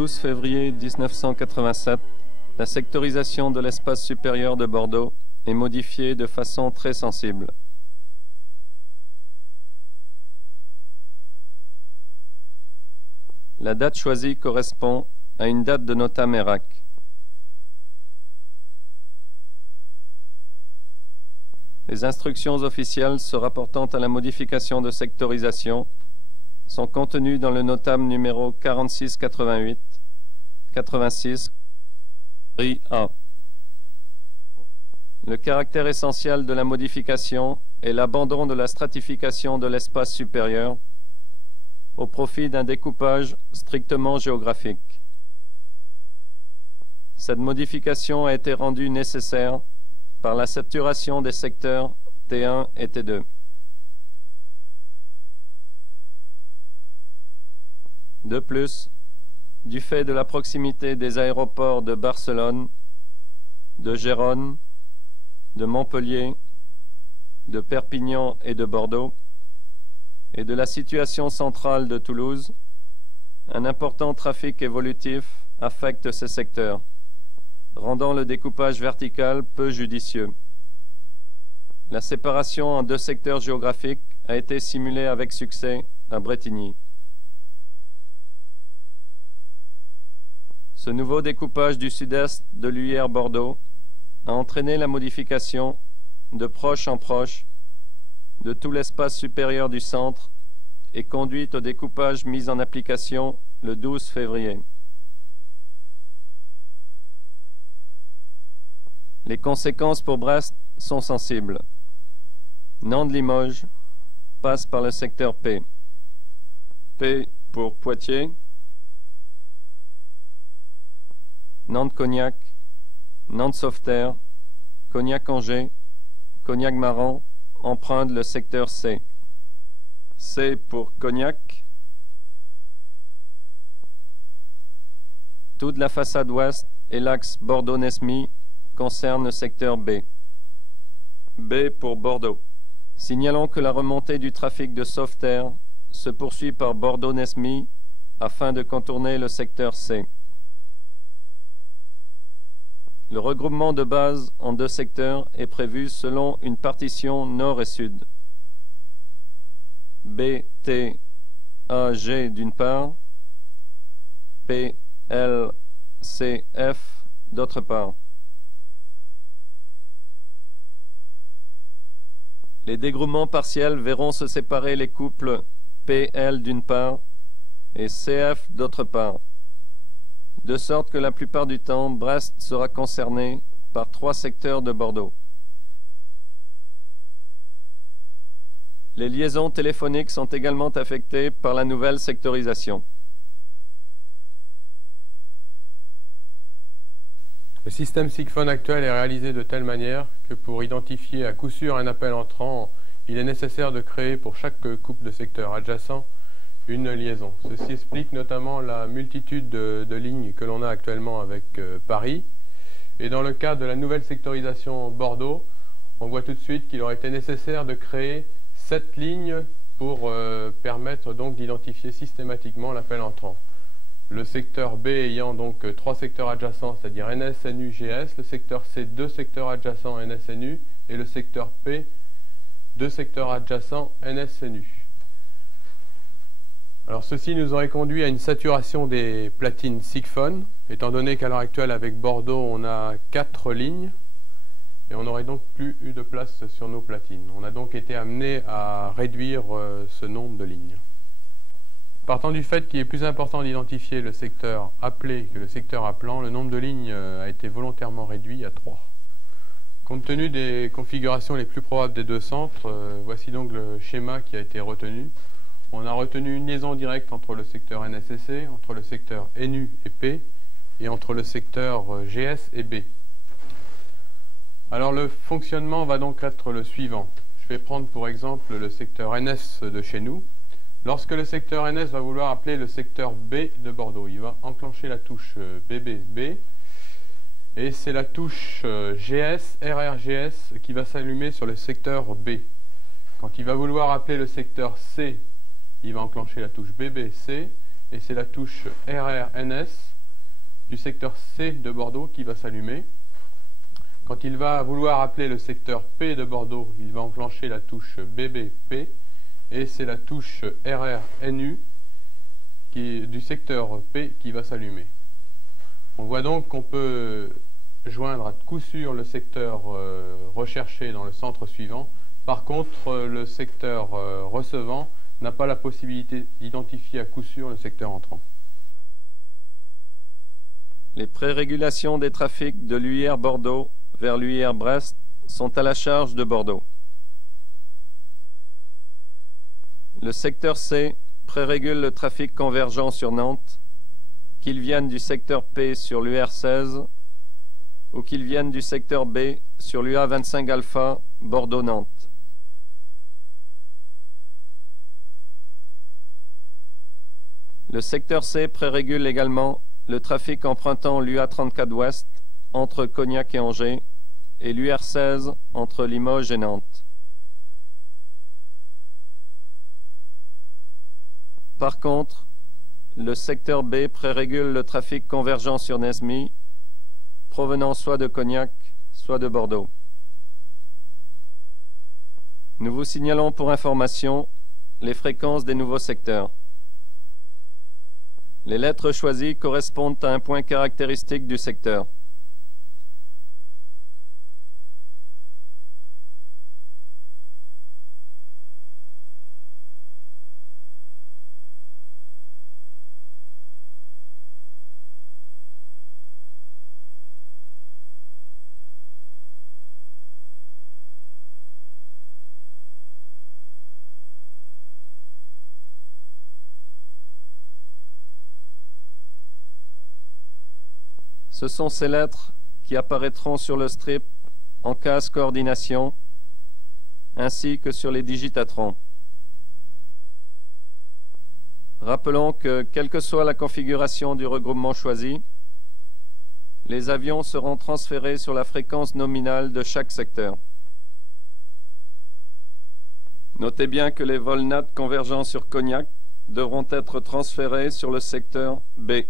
12 février 1987, la sectorisation de l'espace supérieur de Bordeaux est modifiée de façon très sensible. La date choisie correspond à une date de nota MERAC. Les instructions officielles se rapportant à la modification de sectorisation sont contenues dans le notable numéro 4688-86 A. Le caractère essentiel de la modification est l'abandon de la stratification de l'espace supérieur au profit d'un découpage strictement géographique. Cette modification a été rendue nécessaire par la saturation des secteurs T1 et T2. De plus, du fait de la proximité des aéroports de Barcelone, de Gérone, de Montpellier, de Perpignan et de Bordeaux, et de la situation centrale de Toulouse, un important trafic évolutif affecte ces secteurs, rendant le découpage vertical peu judicieux. La séparation en deux secteurs géographiques a été simulée avec succès à Bretigny. Ce nouveau découpage du sud-est de l'UIR Bordeaux a entraîné la modification, de proche en proche, de tout l'espace supérieur du centre et conduit au découpage mis en application le 12 février. Les conséquences pour Brest sont sensibles. Nantes-Limoges passe par le secteur P. P pour Poitiers, Nantes-Cognac, Nantes-Sauveterre, Cognac-Angers, Cognac-Maran empruntent le secteur C. C pour Cognac. Toute la façade ouest et l'axe Bordeaux-Nesmy concernent le secteur B. B pour Bordeaux. Signalons que la remontée du trafic de Sauveterre se poursuit par Bordeaux-Nesmy afin de contourner le secteur C. Le regroupement de base en deux secteurs est prévu selon une partition nord et sud. B, T, A, G d'une part, P, L, C, F d'autre part. Les dégroupements partiels verront se séparer les couples P, L d'une part et CF d'autre part, de sorte que la plupart du temps, Brest sera concerné par trois secteurs de Bordeaux. Les liaisons téléphoniques sont également affectées par la nouvelle sectorisation. Le système SIGPHON actuel est réalisé de telle manière que pour identifier à coup sûr un appel entrant, il est nécessaire de créer pour chaque couple de secteurs adjacents une liaison. Ceci explique notamment la multitude de lignes que l'on a actuellement avec Paris. Et dans le cadre de la nouvelle sectorisation Bordeaux, on voit tout de suite qu'il aurait été nécessaire de créer 7 lignes pour permettre donc d'identifier systématiquement l'appel entrant. Le secteur B ayant donc 3 secteurs adjacents, c'est-à-dire NS, NU, GS, le secteur C 2 secteurs adjacents NS, NU, et le secteur P 2 secteurs adjacents NS, NU. Alors ceci nous aurait conduit à une saturation des platines SIGPHON, étant donné qu'à l'heure actuelle avec Bordeaux on a 4 lignes et on n'aurait donc plus eu de place sur nos platines. On a donc été amené à réduire ce nombre de lignes. Partant du fait qu'il est plus important d'identifier le secteur appelé que le secteur appelant, le nombre de lignes a été volontairement réduit à 3. Compte tenu des configurations les plus probables des deux centres, voici donc le schéma qui a été retenu. On a retenu une liaison directe entre le secteur NS et C, entre le secteur NU et P, et entre le secteur GS et B. Alors le fonctionnement va donc être le suivant. Je vais prendre pour exemple le secteur NS de chez nous. Lorsque le secteur NS va vouloir appeler le secteur B de Bordeaux, il va enclencher la touche BBB, et c'est la touche GS, RRGS, qui va s'allumer sur le secteur B. Quand il va vouloir appeler le secteur C, il va enclencher la touche BBC, et c'est la touche RRNS du secteur C de Bordeaux qui va s'allumer. Quand il va vouloir appeler le secteur P de Bordeaux, il va enclencher la touche BBP et c'est la touche RRNU du secteur P qui va s'allumer. On voit donc qu'on peut joindre à coup sûr le secteur recherché dans le centre suivant. Par contre, le secteur recevant n'a pas la possibilité d'identifier à coup sûr le secteur entrant. Les prérégulations des trafics de l'UIR Bordeaux vers l'UIR Brest sont à la charge de Bordeaux. Le secteur C prérégule le trafic convergent sur Nantes, qu'il vienne du secteur P sur l'UR 16 ou qu'il vienne du secteur B sur l'UA 25 alpha Bordeaux-Nantes. Le secteur C prérégule également le trafic empruntant l'UA 34 ouest entre Cognac et Angers et l'UR 16 entre Limoges et Nantes. Par contre, le secteur B prérégule le trafic convergent sur Nesmy, provenant soit de Cognac, soit de Bordeaux. Nous vous signalons pour information les fréquences des nouveaux secteurs. Les lettres choisies correspondent à un point caractéristique du secteur. Ce sont ces lettres qui apparaîtront sur le strip en case coordination, ainsi que sur les digitatrons. Rappelons que, quelle que soit la configuration du regroupement choisi, les avions seront transférés sur la fréquence nominale de chaque secteur. Notez bien que les vols NAT convergents sur Cognac devront être transférés sur le secteur B.